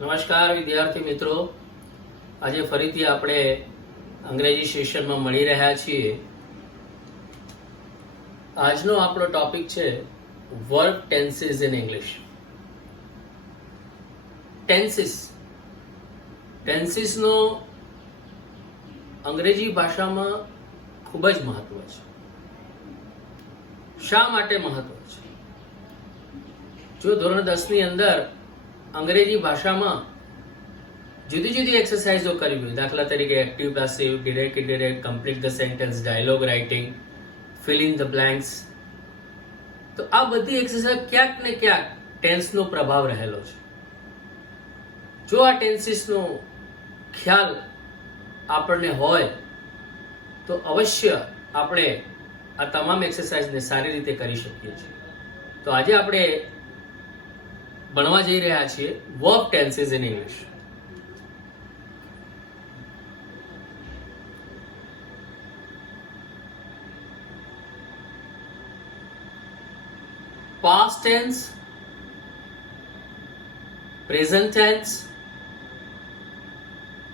નમસ્કાર વિદ્યાર્થી મિત્રો, આજે ફરીથી આપણે અંગ્રેજી સેશનમાં મળી રહ્યા છીએ. આજનો આપણો ટોપિક છે વર્બ ટેન્સીસ ઇન ઇંગ્લિશ. ટેન્સીસનો અંગ્રેજી ભાષામાં ખૂબ જ મહત્વ છે. શા માટે મહત્વ છે? જો ધોરણ 10 ની અંદર અંગ્રેજી ભાષામાં જુદી જુદી એક્સરસાઇઝો કરવી હોય, દાખલા તરીકે active passive, direct indirect, complete the sentence, dialogue writing, fill in the blanks, તો આ બધી એક્સરસાઇઝ ક્યાંક ને ક્યાંક ટેન્સનો પ્રભાવ રહેલો છે. જો આ ટેન્સીસનો ખ્યાલ આપણને હોય તો અવશ્ય આપણે આ તમામ એક્સરસાઇઝને સારી રીતે કરી શકીએ છીએ. તો આજે આપણે ભણવા જઈ રહ્યા છીએ verb tenses in English. Past tense, present tense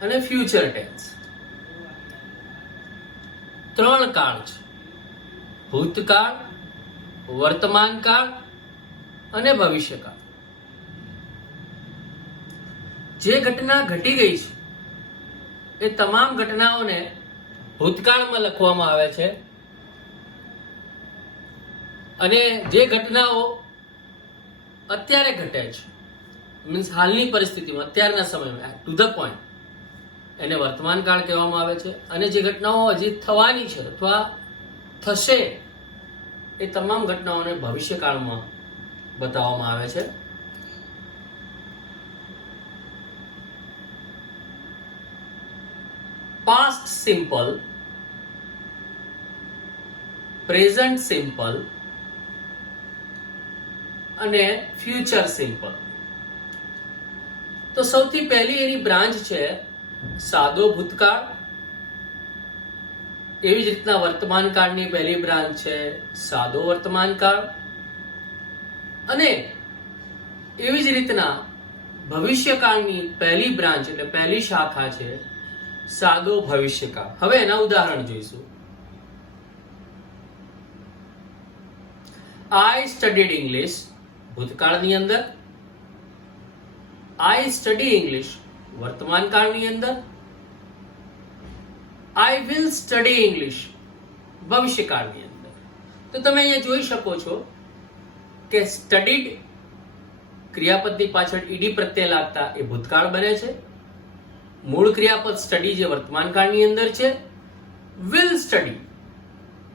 અને ફ્યુચર ટેન્સ. ત્રણ કાળ છે: ભૂતકાળ, વર્તમાન કાળ અને ભવિષ્યકાળ. જે ઘટના ઘટી ગઈ છે એ તમામ ઘટનાઓને ભૂતકાળમાં લખવામાં આવે છે, અને જે ઘટનાઓ અત્યારે ઘટે છે, મીન્સ હાલની પરિસ્થિતિમાં, અત્યારના સમયમાં, ટુ ધ પોઈન્ટ, એને વર્તમાન કાળ કહેવામાં આવે છે. અને જે ઘટનાઓ હજી થવાની છે અથવા થશે એ તમામ ઘટનાઓને ભવિષ્યકાળમાં બતાવવામાં આવે છે. પાસ્ટ સિમ્પલ, પ્રેઝન્ટ સિમ્પલ અને ફ્યુચર સિમ્પલ. તો સૌથી પહેલી એની બ્રાન્ચ છે સાદો ભૂતકાળ. એવી જ રીતના વર્તમાન કાળની પહેલી બ્રાન્ચ છે સાદો વર્તમાન કાળ, અને એવી જ રીતના ભવિષ્યકાળની પહેલી બ્રાન્ચ એટલે પહેલી શાખા છે સાદો ભવિષ્યકાળ. હવે એના ઉદાહરણ જોઈશું. આઈ સ્ટડીડ ઇંગ્લિશ ભૂતકાળની અંદર, આઈ સ્ટડી ઇંગ્લિશ વર્તમાન કાળની અંદર, આઈ વિલ સ્ટડી ઇંગ્લિશ ભવિષ્યકાળની અંદર. તો તમે અહીંયા જોઈ શકો છો કે સ્ટડીડ ક્રિયાપદની પાછળ ઈડી પ્રત્યય લાગતા એ ભૂતકાળ બને છે. મૂળ ક્રિયાપદ સ્ટડી જે વર્તમાન કાળની અંદર છે. વિલ સ્ટડી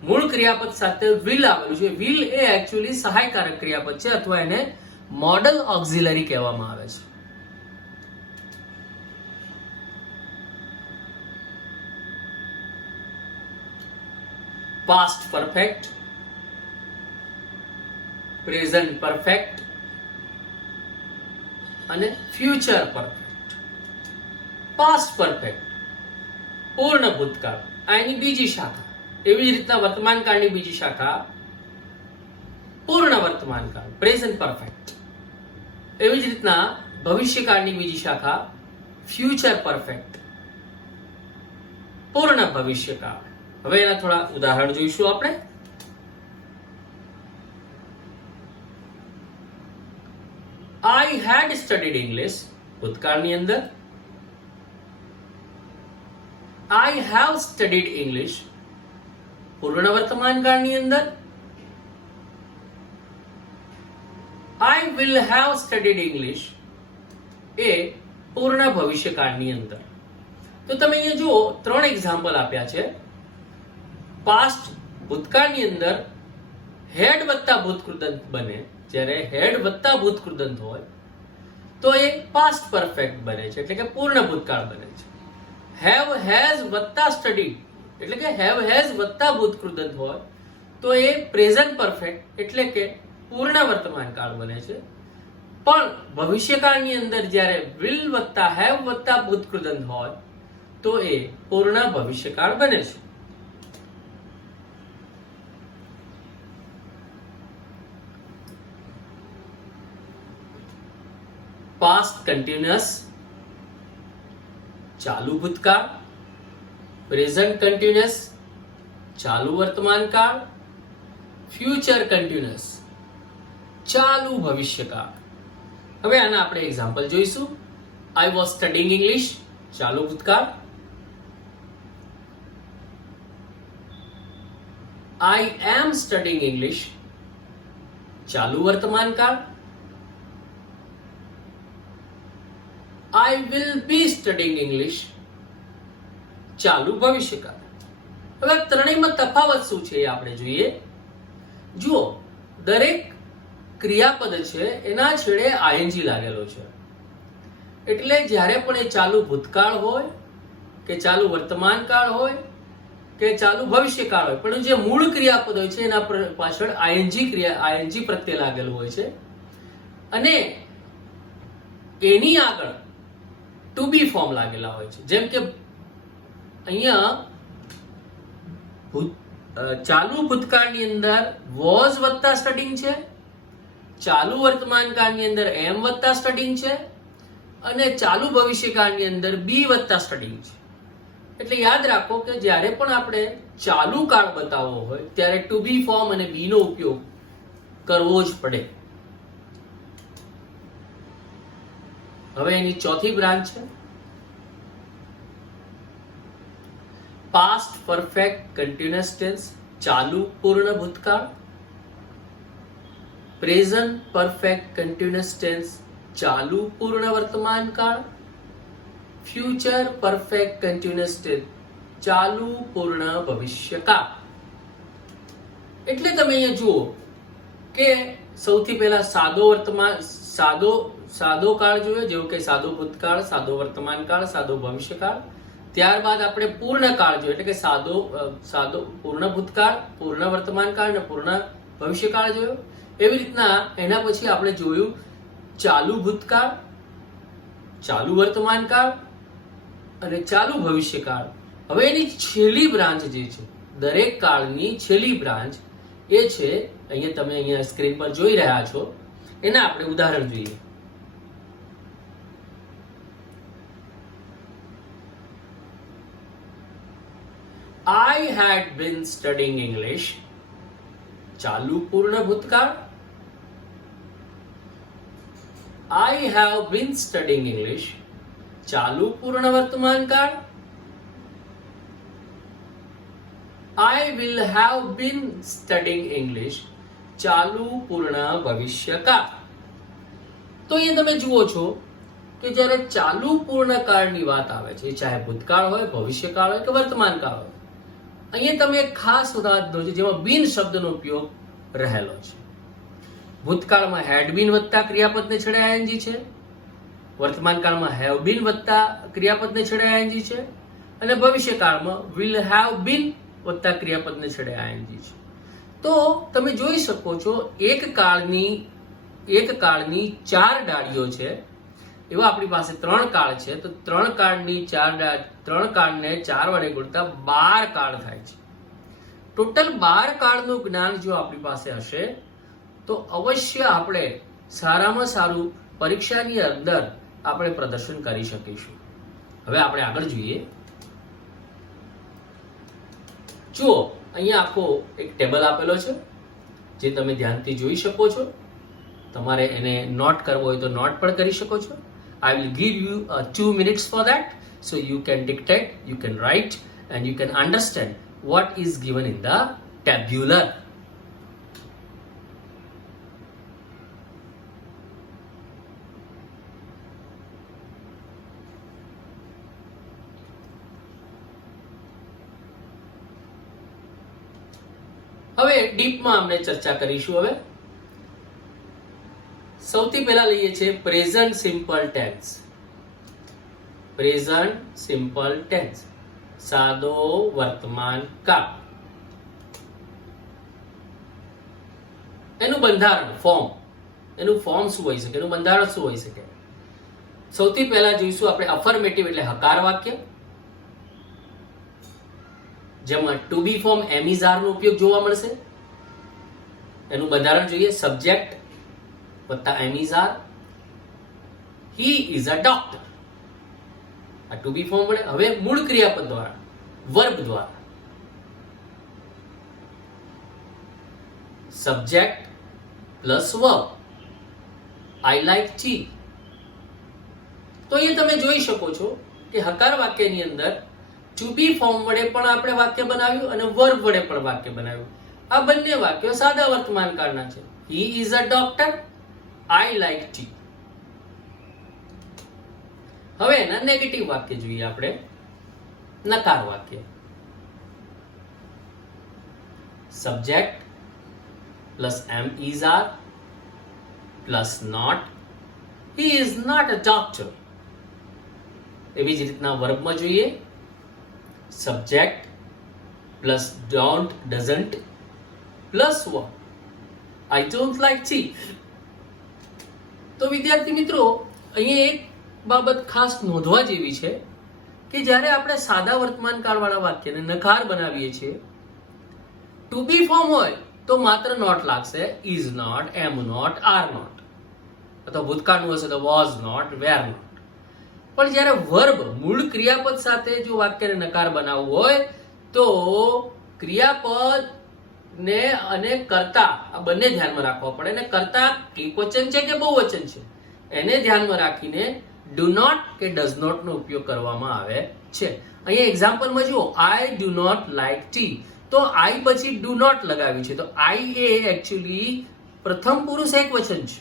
મૂળ ક્રિયાપદ સાથે વિલ આવેલું છે. વિલ એ એકચ્યુઅલી સહાયકારક ક્રિયાપદ છે, અથવા એને મોડલ ઓક્ઝિલરી કહેવામાં આવે છે. પાસ્ટ પરફેક્ટ, પ્રેઝન્ટ પરફેક્ટ અને ફ્યુચર પરફેક્ટ. પાસ્ટ પરફેક્ટ પૂર્ણ ભૂતકાળ, આ એની બીજી શાખા. એવી જ રીતના વર્તમાન કાળની બીજી શાખા પૂર્ણ વર્તમાન કાળ, પ્રેઝન્ટ પરફેક્ટ. એવી જ રીતના ભવિષ્યકાળની બીજી શાખા ફ્યુચર પરફેક્ટ, પૂર્ણ ભવિષ્યકાળ. હવે એના થોડા ઉદાહરણ જોઈશું આપણે. આઈ હેડ સ્ટડીડ ઇંગ્લિશ ભૂતકાળની અંદર, I have studied English પૂર્ણ વર્તમાન કાળની અંદર, I will have studied English એ પૂર્ણ ભવિષ્યકાળની અંદર. તો તમે અહીંયા જુઓ, ત્રણ એક્ઝામ્પલ આપ્યા છે. પાસ્ટ ભૂતકાળની અંદર હેડ વત્તા ભૂતકૃદંત બને. જ્યારે હેડ વત્તા ભૂતકૃદંત હોય તો એ પાસ્ટ પરફેક્ટ બને છે, એટલે કે પૂર્ણ ભૂતકાળ બને છે. હેવ હેઝ વત્તા સ્ટડીડ એટલે કે હેવ હેઝ વત્તા ભૂતકૃદંત હોય તો એ પ્રેઝન્ટ પરફેક્ટ એટલે કે પૂર્ણ વર્તમાન કાળ બને છે. પણ ભવિષ્યકાળની અંદર જ્યારે વિલ વત્તા હેવ વત્તા ભૂતકૃદંત હોય તો એ પૂર્ણ ભવિષ્યકાળ બને છે. પાસ્ટ કન્ટિન્યુઅસ ચાલુ ભૂતકાળ, પ્રેઝન્ટ કન્ટિન્યુઅસ ચાલુ વર્તમાન કાળ, ફ્યુચર કન્ટિન્યુઅસ ચાલુ ભવિષ્યકાળ. હવે આના આપણે એક્ઝામ્પલ જોઈશું. આઈ વોઝ સ્ટડીંગ ઇંગ્લિશ ચાલુ ભૂતકાળ, આઈ એમ સ્ટડીંગ ઇંગ્લિશ ચાલુ વર્તમાન કાળ, I will be studying English ચાલુ ભવિષ્યકાળ. હવે ત્રણેયમાં તફાવત શું છે એ આપણે જોઈએ. જુઓ, દરેક ક્રિયાપદ છે એના છેડે આઈએનજી લાગેલો છે. એટલે જ્યારે પણ એ ચાલુ ભૂતકાળ હોય કે ચાલુ વર્તમાન કાળ હોય કે ચાલુ ભવિષ્યકાળ હોય, પણ જે મૂળ ક્રિયાપદ હોય છે એના પાછળ આઈએનજી પ્રત્યે લાગેલું હોય છે, અને એની આગળ ટુ બી ફોર્મ લાગેલા હોય છે. જેમ કે અહીંયા ચાલુ ભૂતકાળની અંદર વોઝ વત્તા સ્ટડીંગ છે, ચાલુ વર્તમાન કાળની અંદર એમ વત્તા સ્ટડીંગ છે, અને ચાલુ ભવિષ્યકાળની અંદર બી વત્તા સ્ટડીંગ છે. એટલે યાદ રાખો કે જ્યારે પણ આપણે ચાલુ કાળ બતાવવો હોય ત્યારે ટુ બી ફોર્મ અને બી નો ઉપયોગ કરવો જ પડે. હવે એની ચોથી બ્રાન્ચ છે પાસ્ટ પરફેક્ટ કન્ટિન્યુઅસ ટેન્સ ચાલુ પૂર્ણ ભૂતકાળ, પ્રેઝન્ટ પરફેક્ટ કન્ટિન્યુઅસ ટેન્સ ચાલુ પૂર્ણ વર્તમાન કાળ, ફ્યુચર પરફેક્ટ કન્ટિન્યુઅસ ટેન્સ ચાલુ પૂર્ણ ભવિષ્યકાળ. એટલે તમે અહીંયા જુઓ કે સૌથી પહેલા સાદો કાળ જોયો, જેવો કે સાદો ભૂતકાળ, સાદો વર્તમાન કાળ, સાદો ભવિષ્યકાળ. ત્યારબાદ આપણે પૂર્ણ કાળ જોયો, એટલે કે સાદો પૂર્ણ ભૂતકાળ, પૂર્ણ વર્તમાન કાળ અને પૂર્ણ ભવિષ્યકાળ જોયો. એવી રીતના એના પછી આપણે જોયું ચાલુ ભૂતકાળ, ચાલુ વર્તમાન કાળ અને ચાલુ ભવિષ્યકાળ. હવે એની છેલ્લી બ્રાન્ચ જે છે, દરેક કાળની છેલ્લી બ્રાન્ચ એ છે, તમે અહીંયા સ્ક્રીન પર જોઈ રહ્યા છો, એના આપણે ઉદાહરણ જોઈએ. I had been studying English ચાલુ પૂર્ણ ભૂતકાળ, I have been studying English ચાલુ પૂર્ણ વર્તમાન કાળ, I will have been studying English ચાલુ પૂર્ણ ભવિષ્યકાળ. તો અહીંયા તમે જુઓ છો કે જ્યારે ચાલુ પૂર્ણ કાળની વાત આવે છે, ચાહે ભૂતકાળ હોય, ભવિષ્યકાળ હોય કે વર્તમાન કાળ હોય, અહીંયા તમે એક ખાસ ઉદાહરણ દો છો જેમાં બીન શબ્દનો ઉપયોગ રહેલો છે. ભૂતકાળમાં હેડ બીન વત્તા ક્રિયાપદને છેડે આઈએનજી છે, વર્તમાન કાળમાં હેવ બીન વત્તા ક્રિયાપદને છેડે આઈએનજી છે, અને ભવિષ્યકાળમાં વિલ હેવ બીન વત્તા ક્રિયાપદને છેડે આઈએનજી છે. તો તમે જોઈ શકો છો એક કાળની ચાર ડાળીઓ છે. એવા આપણી પાસે ત્રણ કાળ છે, તો ત્રણ કાળને 4 વડે ગુણતા 12 કાળ થાય છે. ટોટલ 12 કાળનું જ્ઞાન જો આપણી પાસે હશે તો અવશ્ય આપણે સારામાં સારું પરીક્ષાની અંદર આપણે પ્રદર્શન કરી શકીશું. હવે આપણે આગળ જોઈએ. જુઓ, અહીંયા આખો એક ટેબલ આપેલો છે જે તમે ધ્યાનથી જોઈ શકો છો. તમારે એને નોટ કરવો હોય તો નોટ પણ કરી શકો છો. I will give you 2 minutes for that, so you can dictate, you can write, and you can understand what is given in the tabular. હવે ડીપમાં આપણે ચર્ચા કરીશું. હવે સૌથી પહેલા લઈએ છે present simple tense. Present simple tense સાદો વર્તમાન કાળ. એનું બંધારણ એનું ફોર્મ શું હોઈ શકે, એનું બંધારણ શું હોઈ શકે. સૌથી પહેલા જોઈશું આપણે અફર્મેટિવ એટલે હકાર વાક્ય, જેમાં to be form am is are નો ઉપયોગ જોવા મળશે. એનું બંધારણ જોઈએ સબ્જેક્ટ વત્તા am is are, he is a doctor. આ ટુ બી ફોર્મ વડે. હવે મૂળ ક્રિયાપદ દ્વારા, વર્બ દ્વારા. Subject plus verb. I like tea. તો અહીંયા તમે જોઈ શકો છો કે હકાર વાક્યની અંદર ટુ બી ફોર્મ વડે પણ આપણે વાક્ય બનાવ્યું અને વર્બ વડે પણ વાક્ય બનાવ્યું. આ બંને વાક્યો સાદા વર્તમાન કાળના છે. He is a doctor. I like tea. હવે એના નેગેટિવ વાક્ય જોઈએ આપણે. નકાર વાક્ય. Subject plus am is are plus not. He is not a doctor. એવી જ રીતના વર્બમાં જોઈએ. Subject plus don't doesn't plus what. I don't like tea. તો વિદ્યાર્થી મિત્રો, અહીંયા એક બાબત ખાસ નોંધવા જેવી છે કે જ્યારે આપણે સાદા વર્તમાન કાળવાળા વાક્યને નકાર બનાવીએ છીએ, ટુ બી ફોર્મ હોય તો માત્ર નોટ લાગશે. is not, am not, are not. અથવા ભૂતકાળનું હશે તો was not, were not. પણ જ્યારે વર્બ મૂળ ક્રિયાપદ સાથે જો વાક્યને નકાર બનાવવું હોય તો ક્રિયાપદ ને અને કર્તા આ બંને ધ્યાનમાં રાખવા પડે. અને કર્તા એકવચન છે કે બહુવચન છે એને ધ્યાનમાં રાખીને ડુ નોટ કે ડઝ નોટ નો ઉપયોગ કરવામાં આવે છે. અહીંયા એક્ઝામ્પલમાં જુઓ, I do not like tea. તો આઈ પછી ડુ નોટ લગાવ્યું છે. તો આઈ એ એકચ્યુઅલી પ્રથમ પુરુષ એકવચન છે,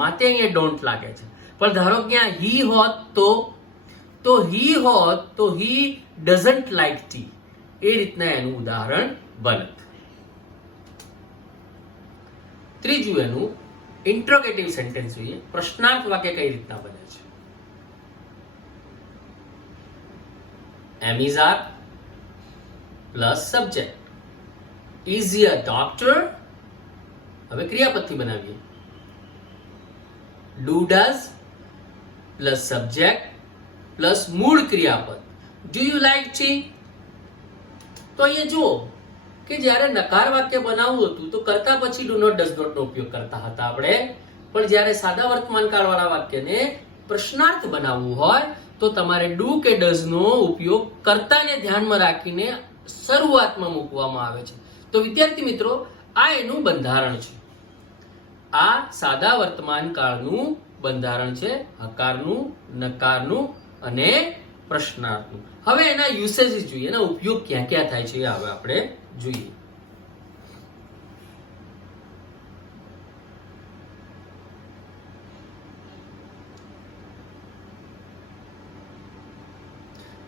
માટે અહીંયા ડોન્ટ લાગે છે. પણ ધારો કે આ હી હોત તો હી હોત તો હી ડઝન્ટ લાઈક ટી. એ રીતના એનું ઉદાહરણ બને. ત્રીજું એનું ઇન્ટ્રોગેટિવ સેન્ટેન્સ જોઈએ. પ્રશ્નાર્થ વાક્ય કઈ રીતના બને છે. am is are plus subject. is he a doctor? હવે ક્રિયાપદથી બનાવીએ. do does plus subject plus મૂળ ક્રિયાપદ. do you like tea? તો અહીંયા જુઓ કે જ્યારે નકાર વાક્ય બનાવવું હતું તો કરતા પછી ડુ નોટ ડઝ નોટ નો ઉપયોગ કરતા હતા આપણે. પણ જ્યારે સાદા વર્તમાન કાળવાળા વાક્યને પ્રશ્નાર્થ બનાવવું હોય તો તમારે ડુ કે ડઝ નો ઉપયોગ કર્તાને ધ્યાનમાં રાખીને શરૂઆતમાં મૂકવામાં આવે છે. તો વિદ્યાર્થી મિત્રો, આ એનું બંધારણ છે. આ સાદા વર્તમાન કાળનું બંધારણ છે. હકારનું, નકારનું અને પ્રશ્નાર્થનું. હવે એના યુસેજીસ જોઈએ, એના ઉપયોગ ક્યાં ક્યાં થાય છે હવે આપણે જોઈએ.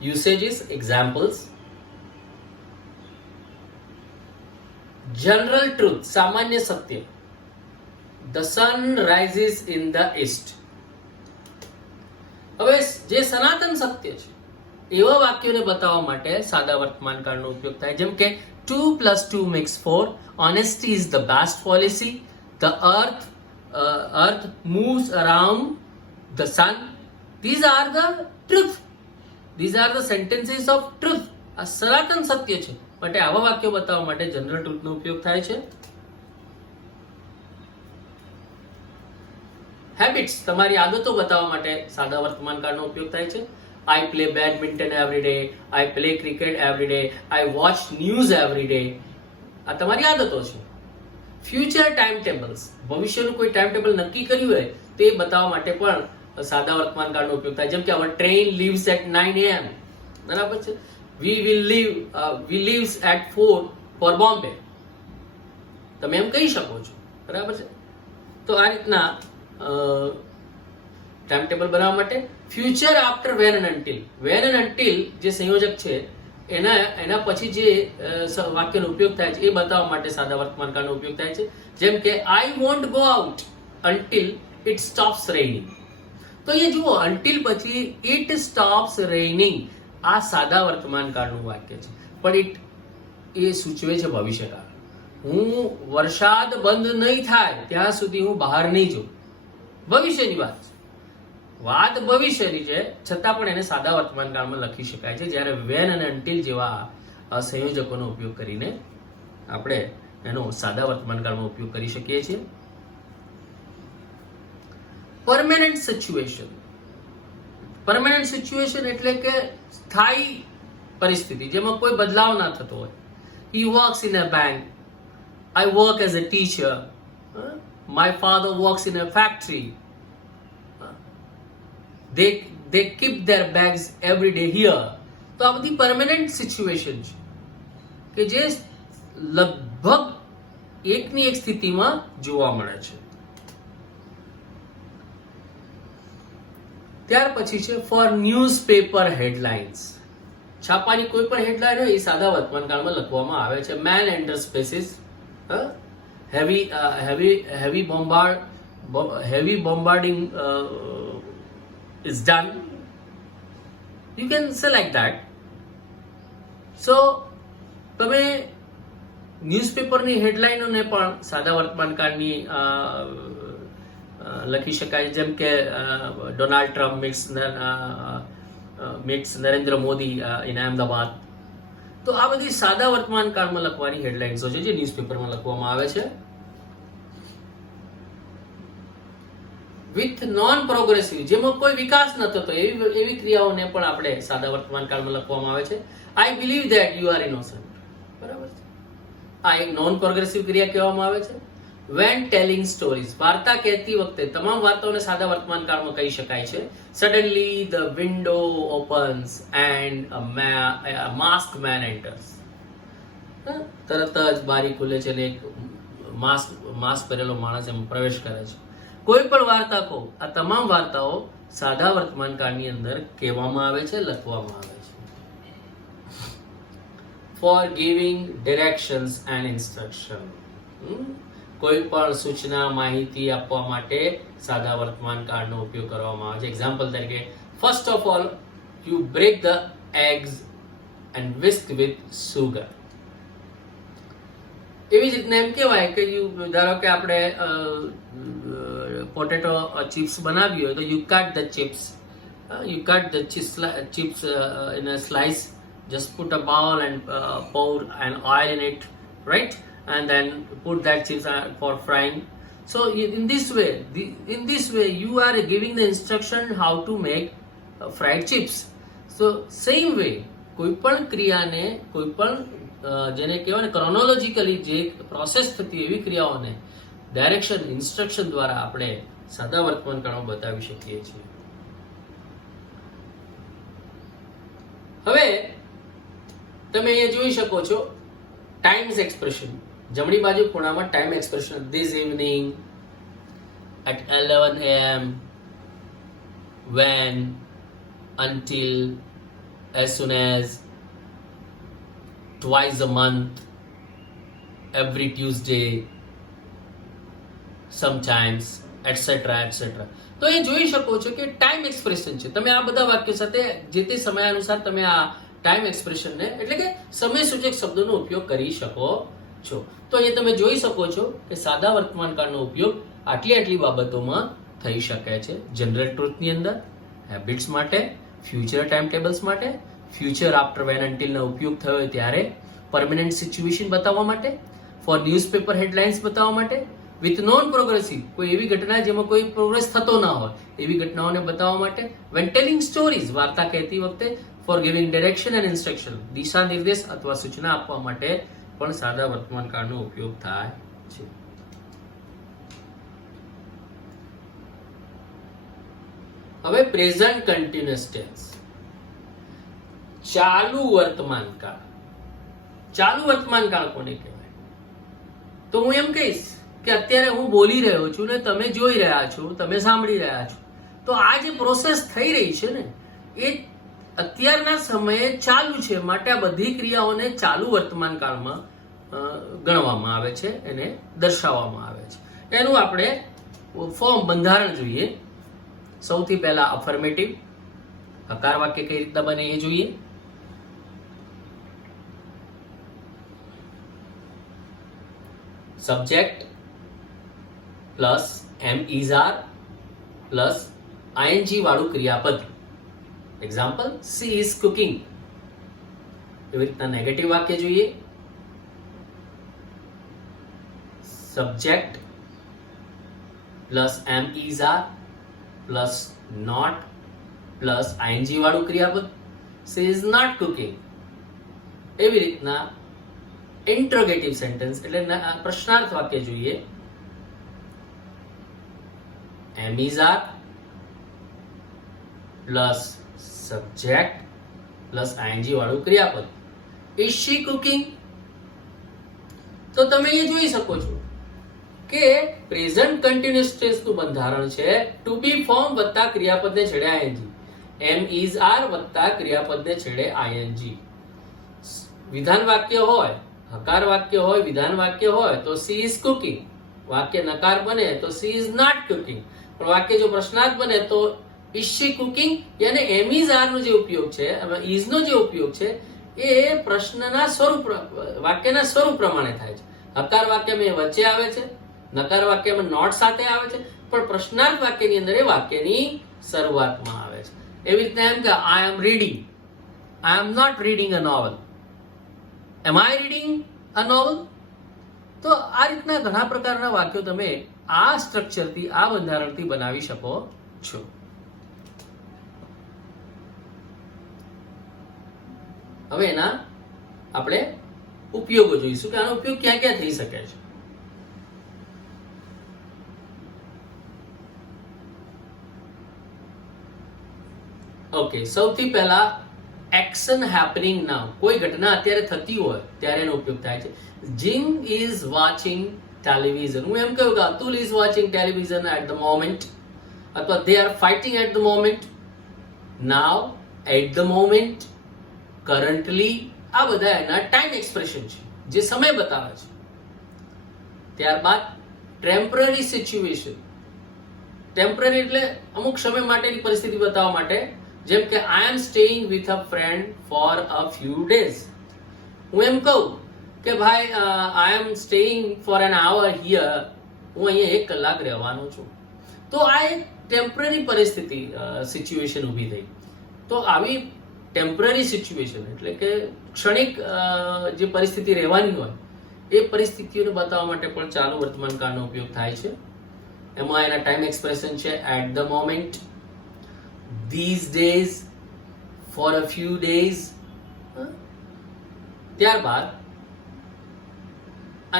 Usages, examples. General truth, સામાન્ય સત્ય. The sun rises in the east. હવે જે સનાતન સત્ય છે એવા વાક્યોને બતાવવા માટે સાદા વર્તમાન કાળનો ઉપયોગ થાય. જેમ કે 2 + 2 makes 4. Honesty is the best policy. The earth moves around the sun. These are the truth. These are the sentences of truth. આ સનાતન સત્ય છે માટે આવા વાક્યો બતાવવા માટે જનરલ ટ્રુથનો ઉપયોગ થાય છે. હેબિટ્સ, તમારી આદતો બતાવવા માટે સાદા વર્તમાન કાળનો ઉપયોગ થાય છે. I play badminton every day. I play cricket every day. I watch news every day. આ તમારી આદતો છે. ફ્યુચર ટાઈમ ટેબલ્સ, ભવિષ્યનું કોઈ ટાઈમ ટેબલ નક્કી કર્યું હોય તે બતાવવા માટે પણ સાદા વર્તમાન કાળનો ઉપયોગ થાય. જેમ કે our train leaves at 9 am. બરાબર છે. we leaves at 4 for Bombay. તમે એમ કહી શકો છો. બરાબર છે. તો આ રીતના ટાઈમ ટેબલ બનાવવા માટે. Future after when and until. When and until જે સંયોજક છે એના પછી જે વાક્યનો ઉપયોગ થાય છે એ બતાવવા માટે સાદા વર્તમાન કાળનો ઉપયોગ થાય છે. જેમ કે I want go out until it stops રેઇનિંગ. તો એ જુઓ, અન્ટિલ પછી ઇટ સ્ટોપ્સ રેઇનિંગ આ સાદા વર્તમાન કાળનું વાક્ય છે. પણ એ સૂચવે છે ભવિષ્યકાળ. હું વરસાદ બંધ નહીં થાય ત્યાં સુધી હું બહાર નહીં જાઉં. ભવિષ્યની વાત ભવિષ્યની છે, છતાં પણ એને સાદા વર્તમાન કાળમાં લખી શકાય છે. જ્યારે વેન અને અન્ટિલ જેવા સંયોજકોનો ઉપયોગ કરીને આપણે એનો સાદા વર્તમાન કાળમાં ઉપયોગ કરી શકીએ છીએ. પરમેનન્ટ સિચ્યુએશન, પરમેનન્ટ સિચ્યુએશન એટલે કે સ્થાયી પરિસ્થિતિ જેમાં કોઈ બદલાવ ના થતો હોય. He works in a bank. I work as a teacher. My father works in a factory. They keep their bags every day here. તો આ બધી પરમેનન્ટ સિચ્યુએશન છે કે જે લગભગ એકની એક સ્થિતિમાં જોવા મળે છે. ત્યાર પછી છે ફોર ન્યૂઝપેપર હેડલાઇન્સ. છાપાની કોઈ પણ હેડલાઇન હોય એ સાદા વર્તમાન કાળમાં લખવામાં આવે છે. Man enter spaces, heavy bombarding is done. You can say like that. So તમે ન્યૂઝપેપરની હેડલાઇનોને પણ સાદા વર્તમાન કાળની લખી શકાય, જેમ કે Donald Trump meets Narendra Modi in Ahmedabad. તો આ બધી સાદા વર્તમાન કાળમાં લખવાની હેડલાઇન્સો છે જે ન્યૂઝપેપરમાં લખવામાં આવે છે. વિથ નોન પ્રોગ્રેસિવ, જેમાં કોઈ વિકાસ ન થતો એવી ક્રિયાઓને પણ આપણે સાદા વર્તમાન કાળમાં લખવામાં આવે છે. I believe that you are innocent. બરાબર છે. આ એક નોન પ્રોગ્રેસિવ ક્રિયા કહેવામાં આવે છે. વેન ટેલિંગ સ્ટોરીઝ, વાર્તા કહેતી વખતે તમામ વાર્તાઓને સાદા વર્તમાન કાળમાં કહી શકાય છે. Suddenly the window opens and a masked man enters. તરત જ બારી ખુલે છે અને એક માસ્ક પહેરેલો માણસ એમાં પ્રવેશ કરે છે. કોઈ પણ વાર્તા કહો, આ તમામ વાર્તાઓ સાદા વર્તમાન કાળની અંદર કહેવામાં આવે છે, લખવામાં આવે છે. ફોર ગિવિંગ ડિરેક્શન્સ એન્ડ ઇન્સ્ટ્રક્શન, કોઈ પણ સૂચના માહિતી આપવા માટે સાદા વર્તમાન કાળનો ઉપયોગ કરવામાં આવે છે. એક્ઝામ્પલ તરીકે, first of all you break the eggs and whisk with sugar. એવી જ રીતના એમ કહેવાય કે ધારો કે આપણે પોટેટો ચિપ્સ બનાવી હોય તો you cut the chips, in a slice, just put a bowl and pour an oil in it, right? And then put that chips for frying. So in this way you are giving the instruction how to make fried chips. So same way કોઈ પણ ક્રિયાને, કોઈ પણ જેને કહેવાય ને ક્રોનોલોજીકલી જે process થતી એવી ક્રિયાઓને ડાયરેક્શન, ઇન્સ્ટ્રક્શન દ્વારા આપણે સાદા વર્તમાન કાળમાં બતાવી શકીએ છીએ. હવે તમે અહીંયા જોઈ શકો છો ટાઈમ્સ એક્સપ્રેશન. જમણી બાજુ ખૂણામાં time expression, this evening, at 11 am, when, until, as soon as, twice a month, every Tuesday, sometimes, etc. etc. તો એ જોઈ શકો છો કે ટાઈમ એક્સપ્રેશન છે. તમે આ બધા વાક્યો સાથે જે તે સમય અનુસાર તમે આ ટાઈમ એક્સપ્રેશનને એટલે કે સમય સૂચક શબ્દોનો ઉપયોગ કરી શકો છો. તો અહીંયા તમે જોઈ શકો છો કે સાદા વર્તમાન કાળનો ઉપયોગ આટલી બાબતોમાં થઈ શકે છે. જનરલ ટ્રુથની અંદર, હેબિટ્સ માટે, ફ્યુચર ટાઈમ ટેબલ્સ માટે, ફ્યુચર આફ્ટર વેન અન્ટિલનો ઉપયોગ થયો હોય ત્યારે, પરમેનન્ટ સિચ્યુએશન બતાવવા માટે, ફોર ન્યૂઝપેપર હેડલાઇન્સ બતાવવા માટે, વિથ નોન પ્રોગ્રેસિવ, કોઈ એવી ઘટના જેમાં કોઈ પ્રોગ્રેસ થતો ના હોય એવી ઘટનાઓને બતાવવા માટે, વેન ટેલિંગ સ્ટોરીઝ, વાર્તા કહેતી વખતે, for giving direction and instruction, દિશા નિર્દેશ અથવા સૂચના આપવા માટે પણ સાદા વર્તમાન કાળનો ઉપયોગ થાય છે. હવે પ્રેઝન્ટ કન્ટિન્યુઅસ ટેન્સ, ચાલુ વર્તમાન કાળ. ચાલુ વર્તમાન કાળ કોને કહેવાય? તો હું એમ કહીશ કે અત્યારે હું બોલી રહ્યો છું ને તમે જોઈ રહ્યા છો, તમે સાંભળી રહ્યા છો. તો આ જે પ્રોસેસ થઈ રહી છે ને એ અત્યારના સમયે ચાલુ છે, માટે આ બધી ક્રિયાઓને ચાલુ વર્તમાન કાળમાં ગણવામાં આવે છે, એને દર્શાવવામાં આવે છે. એનું આપણે ફોર્મ, બંધારણ જોઈએ. સૌથી પહેલા અફર્મેટિવ, હકાર વાક્ય કઈ રીતના બને એ જોઈએ. Subject plus am is are plus ING વાળું ક્રિયાપદ. Example, she is cooking. એવી રીતના નેગેટિવ વાક્ય જોઈએ. Subject plus am is are plus not plus ING વાળું ક્રિયાપદ, she is not cooking. એવી રીતના ઇન્ટ્રોગેટિવ સેન્ટેન્સ એટલે પ્રશ્નાર્થ વાક્ય જોઈએ, am is are plus subject plus ING વાળું ક્રિયાપદ. is she cooking? તો તમે એ જોઈ શકો છો કે પ્રેઝન્ટ કન્ટિન્યુઅસ ટેન્સનું બંધારણ છે ટુ બી ફોર્મ વત્તા ક્રિયાપદને છેડે આઈએનજી, એમ ઇઝ આર વત્તા ક્રિયાપદને છેડે આઈએનજી. વિધાન વાક્ય હોય, હકાર વાક્ય હોય, વિધાન વાક્ય હોય તો સી ઇઝ કુકિંગ, વાક્ય નકાર બને તો સી ઇઝ નોટ કુકિંગ, પણ વાક્ય જો પ્રશ્નાર્થ બને તો ઇઝ શી કુકિંગ. યાને એમ ઇઝ આર નો જે ઉપયોગ છે, ઇઝ નો જે ઉપયોગ છે એ પ્રશ્નના સ્વરૂપ વાક્યના સ્વરૂપ પ્રમાણે થાય છે. હકાર વાક્યમાં વચ્ચે આવે છે, નકાર વાક્યમાં નોટ સાથે આવે છે, પણ પ્રશ્નાર્થ વાક્યની અંદર એ વાક્યની શરૂઆતમાં આવે છે. એવી રીતના એમ કે I am reading, I am not reading a novel, am I reading a novel. તો આ રીતના ઘણા પ્રકારના વાક્યો તમે આ સ્ટ્રક્ચરથી, આ બંધારણથી બનાવી શકો છો. હવે એના આપણે ઉપયોગો જોઈશું કે આનો ઉપયોગ ક્યાં ક્યાં થઈ શકે છે. ઓકે, સૌથી પહેલા એક્શન હેપનિંગ નાઉ, કોઈ ઘટના અત્યારે થતી હોય ત્યારે એનો ઉપયોગ થાય છે. જીંગ ઇઝ વોચિંગ ટેલિવિઝન. હું એમ કહ્યું કે Atul is watching television at the moment, અથવા they are fighting at the moment, now, at the moment, currently. આ બધા એના ટાઈમ એક્સપ્રેશન છે જે સમય બતાવે છે. ત્યારબાદ ટેમ્પરરી સિચ્યુએશન. ટેમ્પરરી એટલે અમુક સમય માટેની પરિસ્થિતિ બતાવવા માટે, જેમ કે I am staying with a friend for a few days. હું એમ કહું કે ભાઈ I am staying for an hour here, હું અહીંયા 1 કલાક રહેવાનો છું. તો આ એક ટેમ્પરરી પરિસ્થિતિ, સિચ્યુએશન ઊભી થઈ. તો આવી ટેમ્પરરી સિચ્યુએશન એટલે કે ક્ષણિક જે પરિસ્થિતિ રહેવાની હોય એ પરિસ્થિતિઓને બતાવવા માટે પણ ચાલુ વર્તમાન કાળનો ઉપયોગ થાય છે. એમાં એના ટાઈમ એક્સપ્રેશન છે at the moment, these days, for a few days. ત્યારબાદ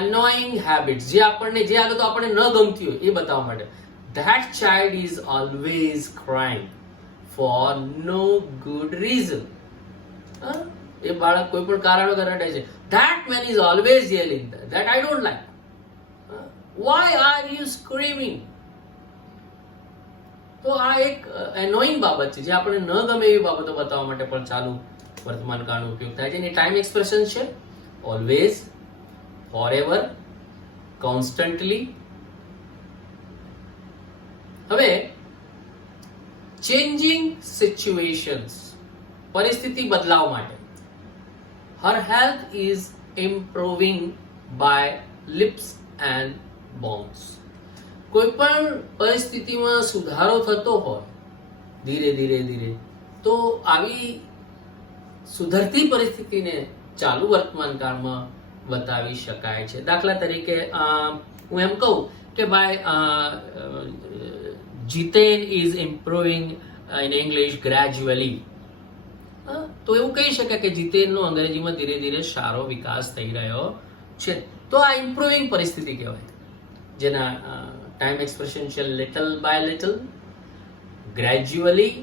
annoying habits, જે આદતો આપણને ન ગમતી હોય એ બતાવવા માટે, that child is always crying for no good reason. એ બાળક કોઈ પણ કારણ વગર રડે છે. that man is always yelling, that I don't like. why are you screaming? તો આ એક એનોઈંગ બાબત છે જે આપણે ન ગમે એવી બાબતો બતાવવા માટે પણ ચાલુ વર્તમાન કાળનો ઉપયોગ થાય છે. એની ટાઈમ એક્સપ્રેશન છે ઓલવેઝ, ફોરએવર, કોન્સ્ટન્ટલી. હવે ચેન્જિંગ સિચ્યુએશન્સ, પરિસ્થિતિ બદલાવ માટે, her health is improving by leaps and bounds. કોઈ પણ પરિસ્થિતિમાં સુધારો થતો હોય ધીરે ધીરે ધીરે, તો આવી સુધરતી પરિસ્થિતિને ચાલુ વર્તમાન કાળમાં બતાવી શકાય છે. દાખલા તરીકે હું એમ કહું કે ભાઈ Jiten is improving in English gradually. તો એવું કહી શકાય કે જીતેનનો અંગ્રેજીમાં ધીરે ધીરે સારો વિકાસ થઈ રહ્યો છે. તો આ ઇમ્પ્રુવિંગ પરિસ્થિતિ કહેવાય, જેના ટાઈમ એક્સપ્રેશન છે little by little, gradually.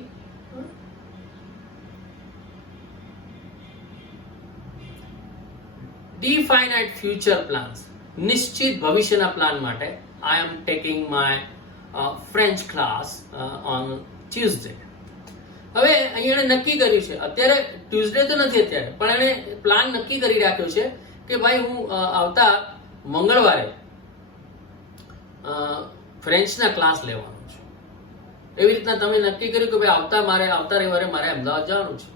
Definite future plans, નિશ્ચિત ભવિષ્યના પ્લાન માટે, I am taking my French class on Tuesday. હવે અહીંયા એને નક્કી કર્યું છે, અત્યારે ટ્યુઝડે તો નથી અત્યારે, પણ એને પ્લાન નક્કી કરી રાખ્યો છે કે ભાઈ હું આવતા મંગળવારે ફ્રેન્ચના ક્લાસ લેવાનો છે. એવી રીતના તમે નક્કી કર્યું કે ભાઈ આવતા રવિવારે મારે અમદાવાદ જવાનું છે,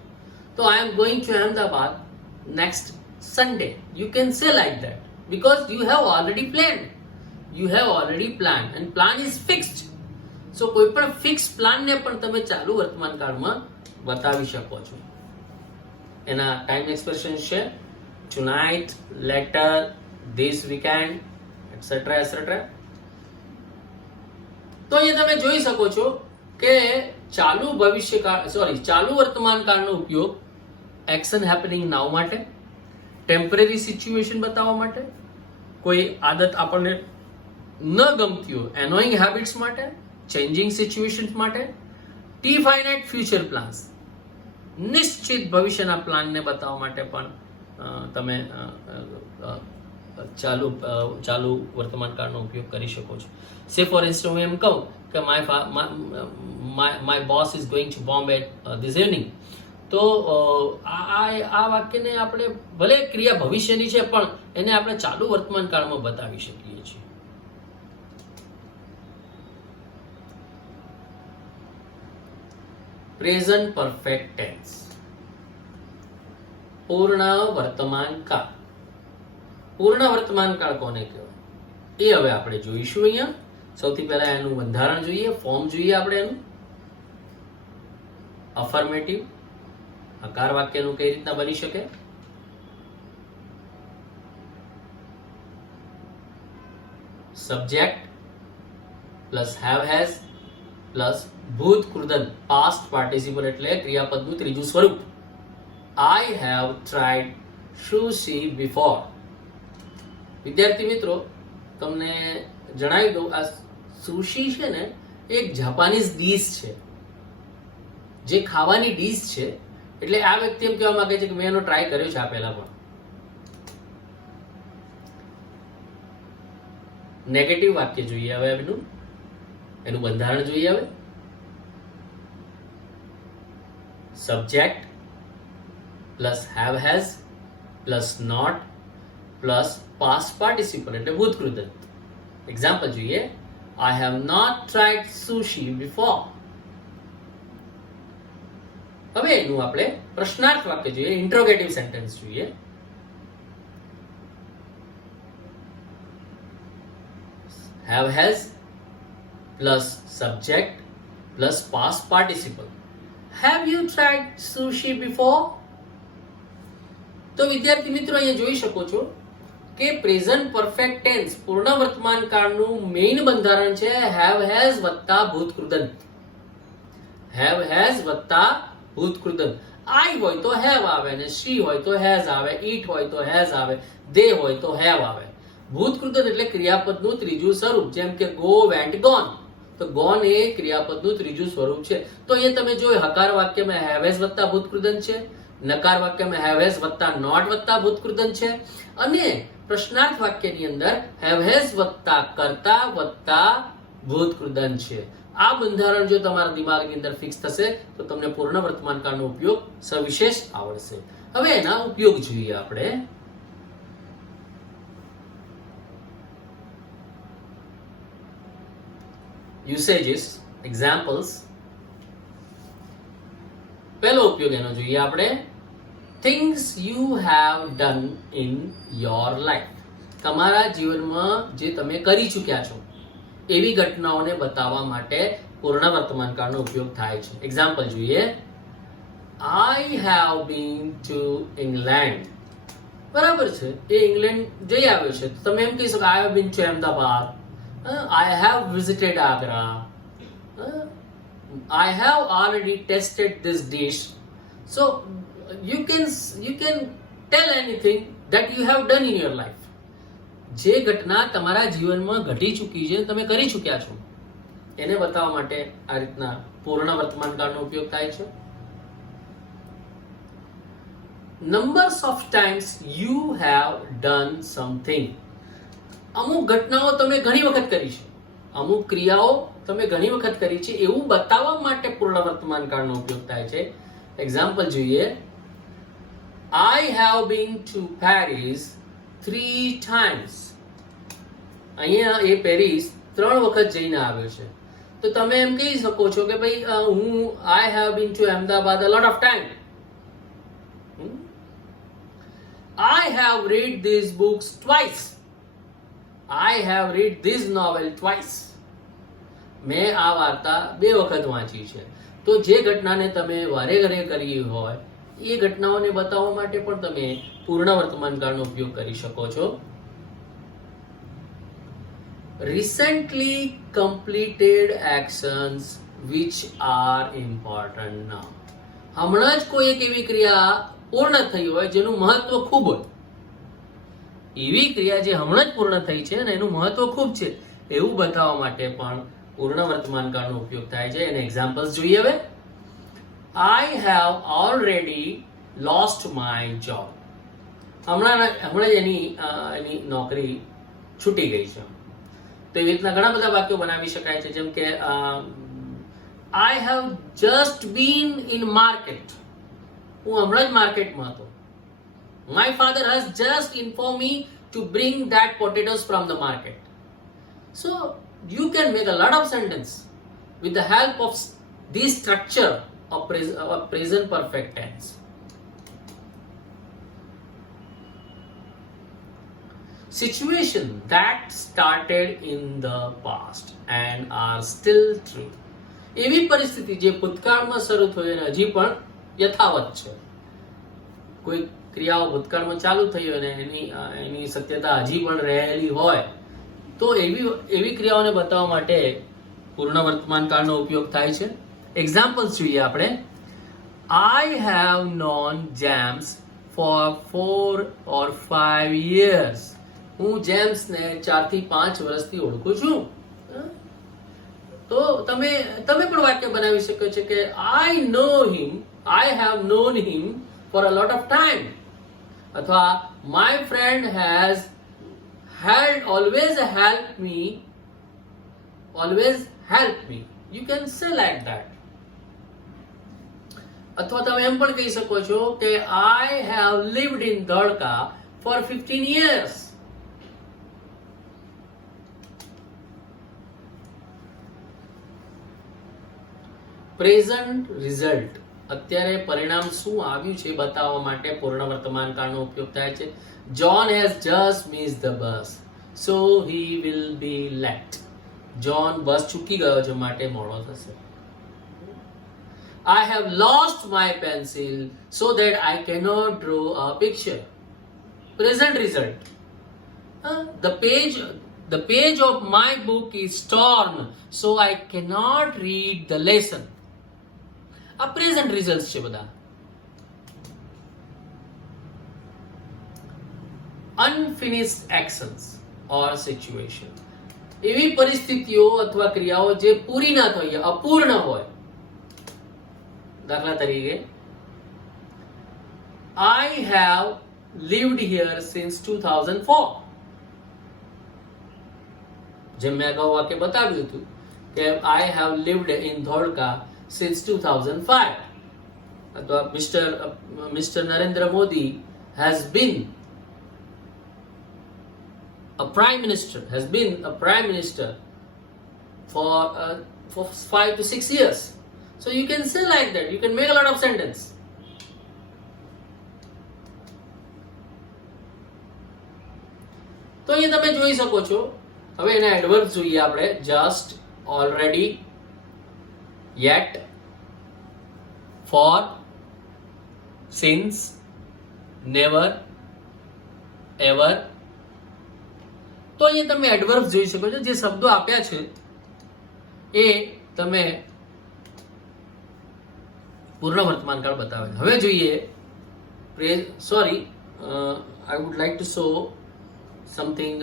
તો I am going to Ahmedabad next Sunday. You can say like that because you have already planned. You have already planned and plan is fixed. So કોઈ પણ ફિક્સ પ્લાન ને પણ તમે ચાલુ વર્તમાન કાળમાં બતાવી શકો છો. એના ટાઈમ એક્સપ્રેશન છે tonight, later, this weekend, etc. etc. તો અહીંયા તમે જોઈ શકો છો કે ચાલુ વર્તમાન કાળનો ઉપયોગ એક્શન હેપનિંગ નાઉ માટે, ટેમ્પરરી સિચ્યુએશન બતાવવા માટે, કોઈ આદત આપણને ન ગમતી હોય એનોઈંગ હેબિટ્સ માટે, ચેન્જિંગ સિચ્યુએશન્સ માટે, ડિફાઇનાઇટ ફ્યુચર પ્લાન્સ નિશ્ચિત ભવિષ્યના પ્લાનને બતાવવા માટે પણ તમે ચાલુ વર્તમાન કાળનો ઉપયોગ કરી શકો છો. સે ફોર ઇન્સ્ટન્સ હું એમ કહું કે my boss is going to Bombay this evening, તો આ વાક્યને આપણે ભલે ક્રિયા ભવિષ્યની છે પણ એને આપણે ચાલુ વર્તમાન કાળમાં બતાવી શકીએ છીએ. પ્રેઝન્ટ પરફેક્ટ ટેન્સ, પૂર્ણ વર્તમાન કાળ. પૂર્ણ વર્તમાન કાળ કોને કહેવાય એ હવે આપણે જોઈશું. અહીંયા સૌથી પહેલા એનું બંધારણ જોઈએ, ફોર્મ જોઈએ આપણે એનું. અફર્મેટિવ હકાર વાક્યનું કઈ રીતના બની શકે? Subject plus have has plus ભૂત કૃદંત પાસ્ટ પાર્ટિસિપલ એટલે ક્રિયાપદનું ત્રીજું સ્વરૂપ. I have tried sushi before. વિદ્યાર્થી મિત્રો, તમને જણાવી દઉં, આ સુશી છે ને એક જાપાનીઝ ડીશ છે, જે ખાવાની ડીશ છે. એટલે આ વ્યક્તિ એમ કહેવા માંગે છે કે મેં એનો ટ્રાય કર્યો છે આ પહેલા પણ. નેગેટિવ વાક્ય જોઈએ હવે એનું બંધારણ જોઈએ. હવે subject plus have has plus not plus past participle એટલે ભૂતકૃદંત. એક્ઝામ્પલ જોઈએ. I have not tried sushi before. હવે એનું આપણે પ્રશ્નાર્થ વાક્ય જોઈએ, ઇન્ટ્રોગેટિવ સેન્ટેન્સ જોઈએ. Have has plus subject plus past participle. Have you tried sushi before? તો વિદ્યાર્થી મિત્રો અહીંયા જોઈ શકો છો કે પ્રેઝન્ટ પરફેક્ટ ટેન્સ પૂર્ણ વર્તમાન કાળનું મેઇન બંધારણ છે હેવ હેઝ વત્તા ભૂતકૃદંત. હેવ હેઝ વત્તા ભૂતકૃદંત. આઈ હોય તો હેવ આવે, ને શી હોય તો હેઝ આવે, ઈટ હોય તો હેઝ આવે, દે હોય તો હેવ આવે. ભૂતકૃદંત એટલે ક્રિયાપદનું ત્રીજું સ્વરૂપ. જેમ કે ગો, વેન્ટ, ગોન, તો ગોન એ ક્રિયાપદનું ત્રીજું સ્વરૂપ છે. તો અહીંયા તમે જોયું હકાર વાક્યમાં હેવ હેઝ વત્તા ભૂતકૃદંત છે, નકાર વાક્યમાં હેવ હેઝ વત્તા નોટ વત્તા ભૂતકૃદંત છે, અને પ્રશ્નાર્થ વાક્યની અંદર હેવ હેઝ વત્તા કર્તા વત્તા ભૂતકૃદંત છે. આ બંધારણ જો તમારા દિમાગની અંદર ફિક્સ થશે તો તમને પૂર્ણ વર્તમાન કાળનો ઉપયોગ સવિશેષ આવડશે. હવે એના ઉપયોગ જોઈએ આપણે. યુસેજીસ, એક્ઝામ્પલ્સ. પહેલો ઉપયોગ એનો જોઈએ આપણે. Things you have done in your life. તમારા જીવનમાં જે તમે કરી ચૂક્યા છો એવી ઘટનાઓને બતાવવા માટે પૂર્ણ વર્તમાન કાળનો ઉપયોગ થાય છે. એક્ઝામ્પલ જોઈએ. I have been two England. બરાબર છે, એ ઇંગ્લેન્ડ જઈ આવ્યો છે. તો તમે એમ કહી શકો I have been two Ahmedabad, I have visited Agra, I have already tested this dish. So you can tell anything that you have done in your life. જે ઘટના તમારા જીવનમાં ઘટી ચૂકી છે, તમે કરી ચૂક્યા છો, એને બતાવવા માટે આ રીતના પૂર્ણ વર્તમાન કાળનો ઉપયોગ થાય છે. Numbers of times you have done something. અમુક ઘટનાઓ તમે ઘણી વખત કરી છે, અમુક ક્રિયાઓ તમે ઘણી વખત કરી છે એવું બતાવવા માટે પૂર્ણ વર્તમાન કાળનો ઉપયોગ થાય છે. એક્ઝામ્પલ જોઈએ. I have been to Paris 3 times. અહીંયા એ પેરિસ 3 વખત જઈને આવ્યો છે. તો તમે એમ કહી શકો છો કે ભાઈ હું I have been to Ahmedabad a lot of time. I have read these books twice. I have read this novel twice. મેં આ વાર્તા 2 વખત વાંચી છે. તો જે ઘટનાને તમે વારે ઘરે કરી હોય એ ઘટનાઓને બતાવવા માટે પણ તમે પૂર્ણ વર્તમાન કાળનો ઉપયોગ કરી શકો છો. Recently completed actions which are important now. હમણાં જ કોઈ એક એવી ક્રિયા પૂર્ણ થઈ હોય જેનું મહત્વ ખૂબ હોય, એવી ક્રિયા જે હમણાં જ પૂર્ણ થઈ છે અને એનું મહત્વ ખૂબ છે એવું બતાવવા માટે પણ પૂર્ણ વર્તમાન કાળનો ઉપયોગ થાય છે. એને એક્ઝામ્પલ્સ જોઈએ હવે. I have already lost my job. હમણાં જ એની નોકરી છૂટી ગઈ છે. તો એવી રીતના ઘણા બધા વાક્યો બનાવી શકાય છે, જેમ કે I have just been in market. હું હમણાં જ માર્કેટમાં હતો. My father has just informed me to bring that potatoes from the market. So you can make a lot of sentence with the help of this structure of present perfect tense. Situation that started in the past and are still true. એવી પરિસ્થિતિ જે ભૂતકાળમાં શરૂ થઈ અને હજી પણ યથાવત છે. કોઈ ક્રિયાઓ ભૂતકાળમાં ચાલુ થઈ હોય ને એની સત્યતા હજી પણ રહેલી હોય તો એવી ક્રિયાઓને બતાવવા માટે પૂર્ણ વર્તમાન કાળનો ઉપયોગ થાય છે. એક્ઝામ્પલ્સ જોઈએ આપણે. I have known James for 4 or 5 years. હું જેમ્સને 4 થી 5 વર્ષથી ઓળખું છું. તો તમે પણ વાક્ય બનાવી શકો છો કે I have known him for a lot of time. અથવા my friend has always helped me. You can say like that. અથવા તમે એમ પણ કહી શકો છો કે I have lived in Dholka for 15 years. Present result, અત્યારે પરિણામ શું આવ્યું છે બતાવવા માટે પૂર્ણ વર્તમાન કાળનો ઉપયોગ થાય છે. John has just missed the bus, so he will be late. John બસ ચૂકી ગયો છે માટે મોડો થશે. I have lost my pencil so that I cannot draw a picture. Present result. The page of my book is torn, so I cannot read the lesson. આ present result છે બધા. અનફિનિશ્ડ actions ઓર situation, એવી પરિસ્થિતિઓ અથવા ક્રિયાઓ જે પૂરી ના થઈ હોય, અપૂર્ણ હોય. દાખલા તરીકે I have lived here since 2004. જેમ મેં અગાઉ વાક્ય બતાવ્યું હતું કે I have lived in Dholka since 2005. Mr. Narendra Modi has been a prime minister for 5 to 6 years. So you can say like that. You can make a lot of sentence. તો અહીંયા તમે જોઈ શકો છો. હવે એના એડવર્બ્સ જોઈએ આપણે. just, already, yet, for, since, never, ever. તો અહીંયા તમે એડવર્બ્સ જોઈ શકો છો. જે શબ્દો આપ્યા છે એ તમે પૂર્ણ વર્તમાન કાળ બતાવે. હવે જોઈએ I would like to show something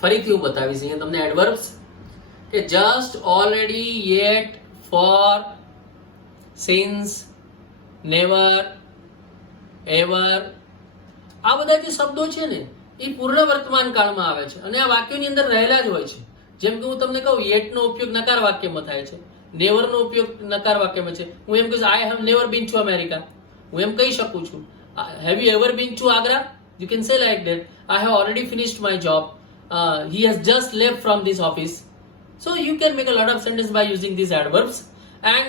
ફરીથી હું બતાવીશ અહીંયા તમને એડવર્બ્સ કે just, already, yet, for, since, never, ever. આ બધા જે શબ્દો છે ને એ પૂર્ણ વર્તમાન કાળમાં આવે છે અને આ વાક્યોની અંદર રહેલા જ હોય છે. જેમ કે હું તમને કહું yet નો ઉપયોગ નકાર વાક્યમાં થાય છે, never નો ઉપયોગ નકાર વાક્યમાં છે. હું એમ કહીશ I have never been to America. હું એમ કહી શકું છું. Have you ever been to Agra? You can say like that. I have already finished my job. He has just left from this office. So you can make a lot of sentence by using these adverbs. And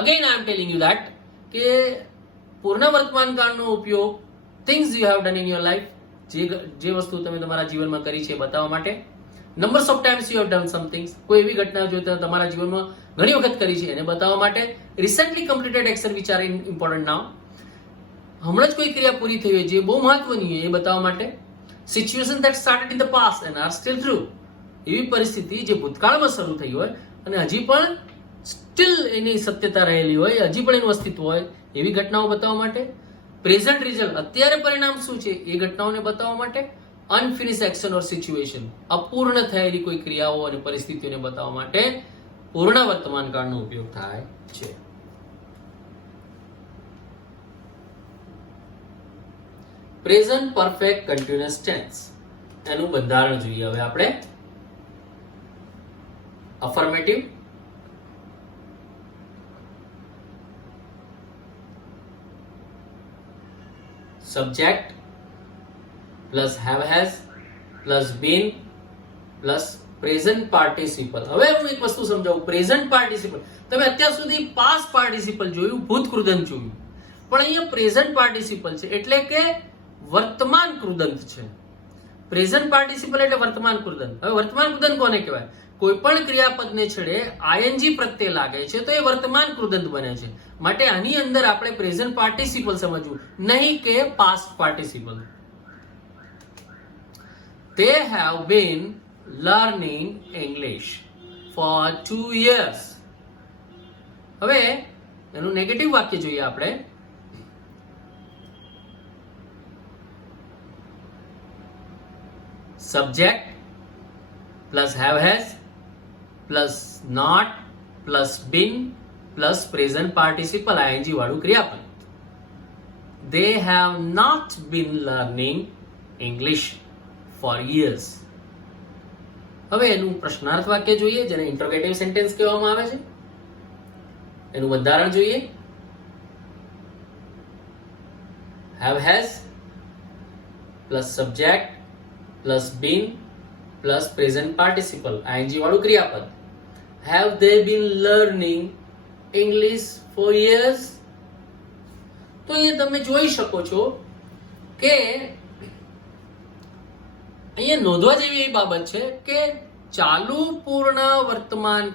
again I am telling you that કે પૂર્ણ વર્તમાન કાળનો ઉપયોગ things you have done in your life, જે વસ્તુ તમે તમારા જીવનમાં કરી છે બતાવવા માટે. numbers of times you have done some things, કોઈ એવી ઘટના જો તમે તમારા જીવનમાં ઘણી વખત કરી છે એને બતાવવા માટે. recently completed action which are important now. હમણાં જ કોઈ ક્રિયા પૂરી થઈ હોય જે બહુ મહત્વની હોય એ બતાવવા માટે. Situation that started in the past and are still true, એવી પરિસ્થિતિ જે ભૂતકાળમાં શરૂ થઈ હોય અને હજી પણ સ્ટીલ એની સત્યતા રહેલી હોય, હજી પણ એનું અસ્તિત્વ હોય, એવી ઘટનાઓ બતાવવા માટે. પ્રેઝન્ટ રિઝલ્ટ, અત્યારે પરિણામ શું છે એ ઘટનાઓને બતાવવા માટે. અનફિનિશ એક્શન ઓર સિચ્યુએશન, અપૂર્ણ થયેલી કોઈ ક્રિયાઓ અને પરિસ્થિતિઓને બતાવવા માટે પૂર્ણ વર્તમાન કાળનો ઉપયોગ થાય છે. પ્રેઝન્ટ પરફેક્ટ કન્ટિન્યુઅસ ટેન્સ, એનું બંધારણ જોઈએ હવે આપણે. Affirmative, subject plus have has plus been plus present participle. હવે હું એક વસ્તુ સમજાવું. પ્રેઝન્ટ પાર્ટિસિપલ, તમે અત્યાર સુધી પાસ્ટ પાર્ટિસિપલ જોયું, ભૂત કૃદંત જોયું, પણ અહીંયા પ્રેઝન્ટ પાર્ટિસિપલ છે એટલે કે વર્તમાન કૃદંત છે. પ્રેઝન્ટ પાર્ટિસિપલ એટલે વર્તમાન કૃદંત. હવે વર્તમાન કૃદંત કોને કહેવાય? કોઈ પણ ક્રિયાપદને છેડે આઈએનજી પ્રત્યય લાગે છે તો એ વર્તમાન કૃદંત બને છે. માટે આની અંદર આપણે પ્રેઝન્ટ પાર્ટિસિપલ સમજવું, નહીં કે past participle. They have been learning English for 2 years. હવે એનું નેગેટિવ વાક્ય જોઈએ આપણે. Subject plus have has plus not plus been plus present participle ING વાળું ક્રિયાપદ. They have not been learning English for years. હવે એનું પ્રશ્નાર્થ વાક્ય જોઈએ જેને ઇન્ટરોગેટિવ સેન્ટેન્સ કહેવામાં આવે છે. એનું બંધારણ જોઈએ. have has plus subject plus been plus present participle ING વાળું ક્રિયાપદ. have they been learning English for years? તો અહીંયા તમે જોઈ શકો છો કે અહીંયા નોંધવા જેવી એ બાબત છે કે ચાલુ પૂર્ણ વર્તમાન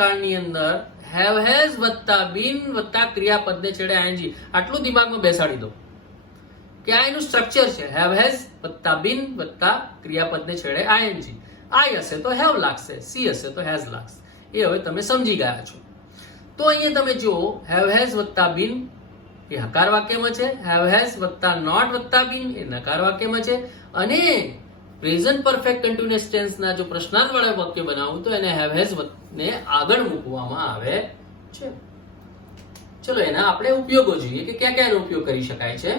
કાળની અંદર હેવ હેઝ વત્તા બીન વત્તા ક્રિયાપદને છેડે આઈએનજી, આટલું દિમાગમાં બેસાડી દો કે આ એનું સ્ટ્રક્ચર છે. હેવ હેઝ વત્તા બીન વત્તા ક્રિયાપદને છેડે આઈએનજી. આઈ હશે તો હેવ લાગશે, સી હશે તો હેઝ લાગશે. એ હવે તમે સમજી ગયા છો. તો અહીંયા તમે જુઓ, હેવ હેઝ વત્તા બીન એ હકાર વાક્યમાં છે, હેવ હેઝ વત્તા નોટ વત્તા બીન એ નકાર વાક્યમાં છે, અને પ્રેઝન્ટ પરફેક્ટ કન્ટિન્યુઅસ ટેન્સના જો પ્રશ્નાર્થ વાળા વાક્ય બનાવું તો એને હેવ હેઝ ને આગળ મૂકવામાં આવે છે. ચલો એના આપણે ઉપયોગો જોઈએ કે ક્યાં ક્યાં એનો ઉપયોગ કરી શકાય છે.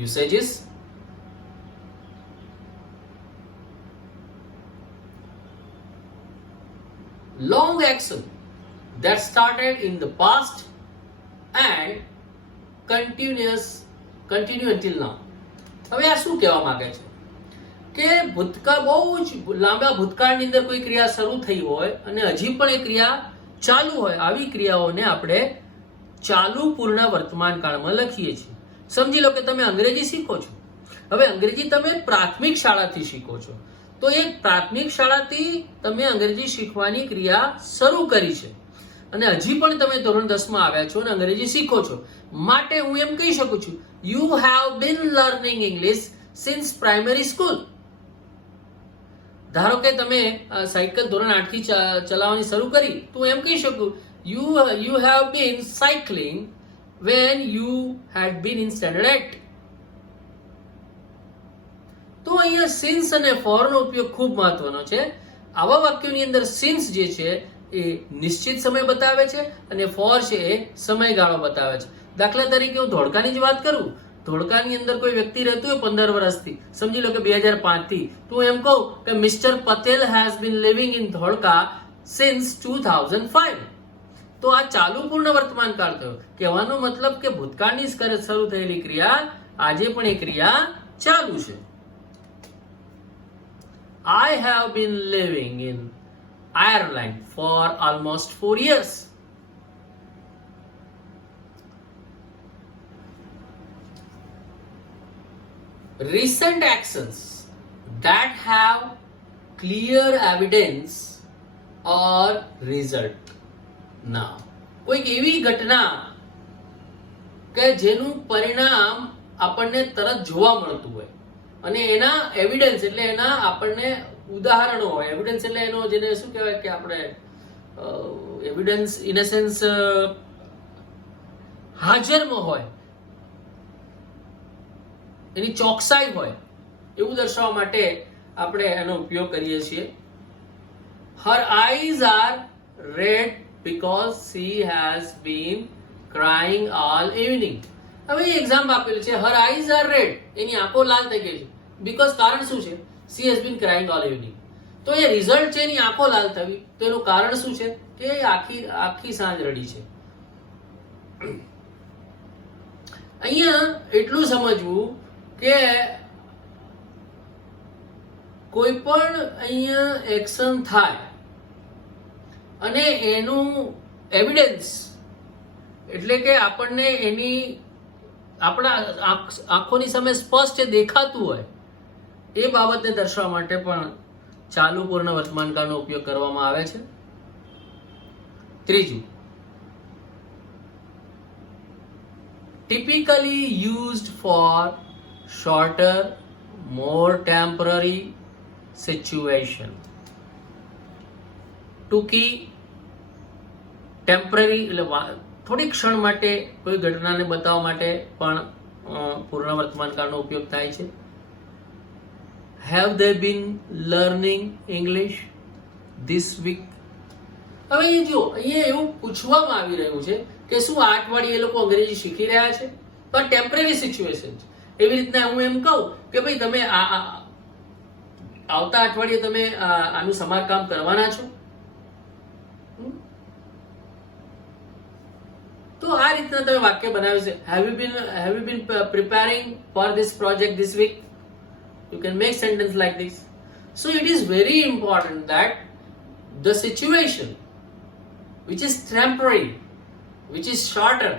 યુસેજીસ, long action that started in the past and continue until now. હવે આ શું કહેવા માંગે છે કે ભૂતકાળ, બહુ જ લાંબા ભૂતકાળની અંદર કોઈ ક્રિયા શરૂ થઈ હોય અને હજી પણ એ ક્રિયા ચાલુ હોય, આવી ક્રિયાઓને આપણે ચાલુ પૂર્ણ વર્તમાન કાળમાં લખીએ છીએ. સમજી લો કે તમે અંગ્રેજી શીખો છો. હવે અંગ્રેજી તમે પ્રાથમિક શાળાથી શીખો છો, તો એ પ્રાથમિક શાળાથી તમે અંગ્રેજી શીખવાની ક્રિયા શરૂ કરી છે અને હજી પણ તમે ધોરણ 10 માં આવ્યા છો અને અંગ્રેજી શીખો છો. માટે હું એમ કહી શકું છું, you have been learning English since primary school. ધારો કે તમે સાયકલ ધોરણ 8 થી ચલાવવાની શરૂ કરી, તો એમ કહી શકું, you have been cycling when you had been in standard 8. તો અહીંયા સિન્સ અને ફોર નો ઉપયોગ ખૂબ મહત્વનો છે. આવા વાક્યોની અંદર સિન્સ જે છે એ નિશ્ચિત સમય બતાવે છે અને ફોર છે એ સમયગાળો બતાવે છે. દાખલા તરીકે હું ધોળકાની જ વાત કરું, ધોળકાની અંદર કોઈ વ્યક્તિ રહેતું હોય 15 વર્ષથી, સમજી લો કે 2005 થી, તો હું એમ કહું કે mister Patel has been living in Dholka since 2005. તો આ ચાલુ પૂર્ણ વર્તમાન કાળ થયો. કહેવાનો મતલબ કે ભૂતકાળની શરૂ થયેલી ક્રિયા આજે પણ એ ક્રિયા ચાલુ છે. I have been living in Ireland for almost 4 years. Recent actions that have clear evidence or result. ના, કોઈક એવી ઘટના કે જેનું પરિણામ આપણને તરત જોવા મળતું હોય અને એના એવિડન્સ એટલે એના આપણને ઉદાહરણો હોય. એવિડન્સ એટલે એનો જેને શું કહેવાય કે આપણે એવિડન્સ ઇન અ સેન્સ હાજરમાં હોય, એની ચોકસાઈ હોય, એવું દર્શાવવા માટે આપણે એનો ઉપયોગ કરીએ છીએ. Her eyes are red because she has been crying all evening. હવે એક્ઝામ્પલ આપેલું છે, her eyes are red, એની આંખો લાલ થઈ ગઈ છે. બીકોઝ કારણ શું છે? she has been crying all evening. તો એ રિઝલ્ટ છે એની આંખો લાલ થવી, તો એનું કારણ શું છે કે આખી સાંજ રડી છે. અહીંયા એટલું સમજવું કે કોઈ પણ અહીંયા એક્શન થાય અને એનું એવિડન્સ એટલે કે આપણને એની આપણા આંખોની સામે સ્પષ્ટ દેખાતું હોય એ બાબતને દર્શાવવા માટે પણ ચાલુ પૂર્ણ વર્તમાનકાળનો ઉપયોગ કરવામાં આવે છે. ત્રીજું, typically used for shorter, more temporary situation. ટૂંકી, ટેમ્પરરી એટલે થોડી ક્ષણ માટે કોઈ ઘટનાને બતાવવા માટે પણ પૂર્ણ વર્તમાન કાળનો ઉપયોગ થાય છે. Have they been learning English this week? હવે એ જો અહીંયા એવું પૂછવામાં આવી રહ્યું છે કે શું આ અઠવાડિયે એ લોકો અંગ્રેજી શીખી રહ્યા છે? તો આ ટેમ્પરરી સિચ્યુએશન છે. એવી રીતના હું એમ કહું કે ભાઈ તમે આવતા અઠવાડિયે તમે આનું સમારકામ કરવાના છો, તો આ રીતના તમે વાક્ય બનાવ્યું છે. Have you been preparing for this project this week? You can make sentence like this. So it is very important that the situation which is temporary, which is shorter,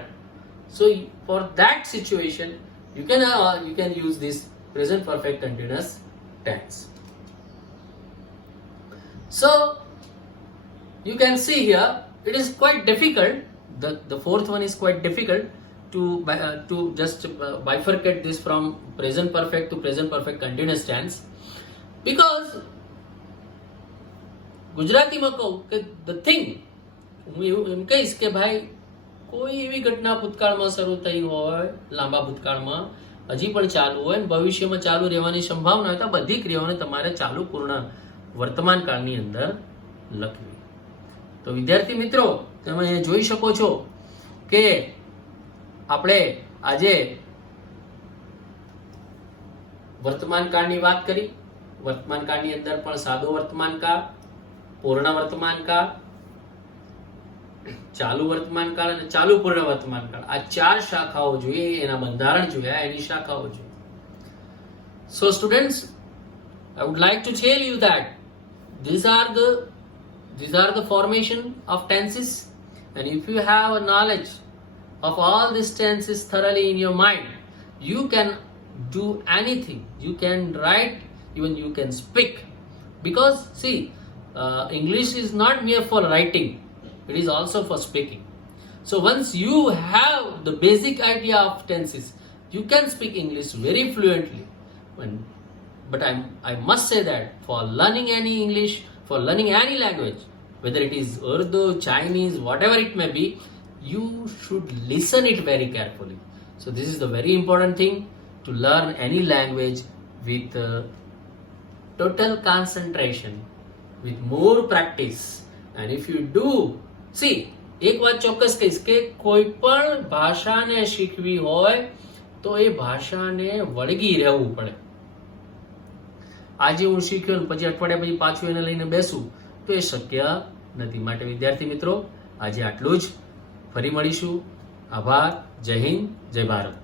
so for that situation you can use this present perfect continuous tense. So you can see here it is quite difficult. The fourth one is quite difficult to just bifurcate this from present perfect to present perfect continuous tense, because ગુજરાતીમાં કહું કે the thing, હું એમ કહીશ કે ભાઈ કોઈ એવી ઘટના ભૂતકાળમાં શરૂ થઈ હોય, લાંબા ભૂતકાળમાં હજી પણ ચાલુ હોય, ભવિષ્યમાં ચાલુ રહેવાની સંભાવના હોય, તો બધી ક્રિયાઓને તમારે ચાલુ પૂર્ણ વર્તમાન કાળની અંદર લખવી. તો વિદ્યાર્થી મિત્રો, તમે જોઈ શકો છો કે આપણે આજે વર્તમાન કાળની વાત કરી. વર્તમાન કાળની અંદર પણ સાદો વર્તમાન કાળ, પૂર્ણ વર્તમાન કાળ, ચાલુ વર્તમાન કાળ અને ચાલુ પૂર્ણ વર્તમાન કાળ, આ ચાર શાખાઓ જોઈએ, એના બંધારણ જોયા, એની શાખાઓ જોઈએ. So students, I would like to tell you that these are the formation of tenses, and if you have a knowledge of all these tenses thoroughly in your mind, you can do anything. You can write, even you can speak, because see, English is not mere for writing, it is also for speaking. So once you have the basic idea of tenses, you can speak English very fluently. But I must say that for learning any English, for learning any language, whether it is Urdu, Chinese, whatever it may be, you should listen it very carefully. So this is the very important thing, to learn any language with total concentration, with more practice. And if you do, see, એક વાત ચોક્કસ કહીશ કે કોઈ પણ ભાષાને શીખવી હોય તો એ ભાષાને વળગી રહેવું પડે. આજે હું શીખ્યો ને પછી અઠવાડિયા પછી પાછું એને લઈને બેસું તો એ શક્ય નથી. માટે વિદ્યાર્થી મિત્રો, આજે આટલું જ. ફરી મળીશું. આભાર. જય હિન્દ, જય ભારત.